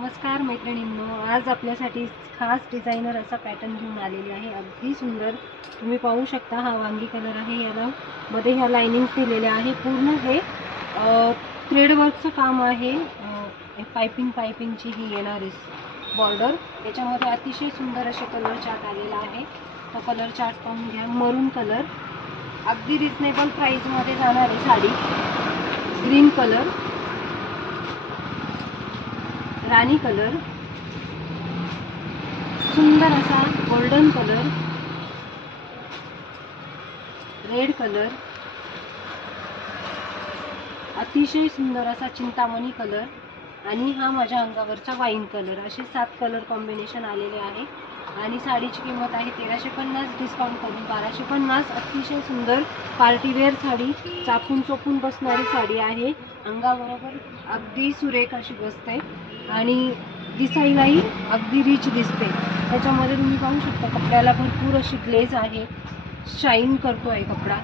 नमस्कार मैत्रिणींनो, आज आपल्यासाठी खास डिझायनर असा पॅटर्न घेऊन आलेली आहे. अगदी सुंदर तुम्ही पाहू शकता. हा वांगी कलर आहे. याला मध्ये ह्या लाइनिंग्स दिलेल्या आहे. पूर्ण हे थ्रेड वर्कचं काम आहे. पायपिंगची ही येणारी बॉर्डर, त्याच्यामध्ये अतिशय सुंदर असे कलर चार्ट आलेला आहे. तो कलर चार्ट पाहून घ्या. मरून कलर, अगदी रिजनेबल प्राईजमध्ये जाणारी साडी. ग्रीन कलर, राणी कलर, सुंदर असा गोल्डन कलर, रेड कलर, अतिशय सुंदर असा चिंतामणी कलर आणि हा माझ्या अंगावरचा वाईन कलर. असे 7 कलर कॉम्बिनेशन आलेले आहे. आणि साडीची किंमत आहे 1350, डिस्काउंट करून 1250. अतिशय सुंदर पार्टीवेअर साडी, चापून चोपून बसणारी साडी आहे. अंगाबरोबर अगदी सुरेख अशी बसते आणि दिसायलाही अगदी रिच दिसते. त्याच्यामध्ये तुम्ही पाहू शकता कपड्याला भरपूर अशी ग्लेज आहे, शाईन करतो आहे कपडा.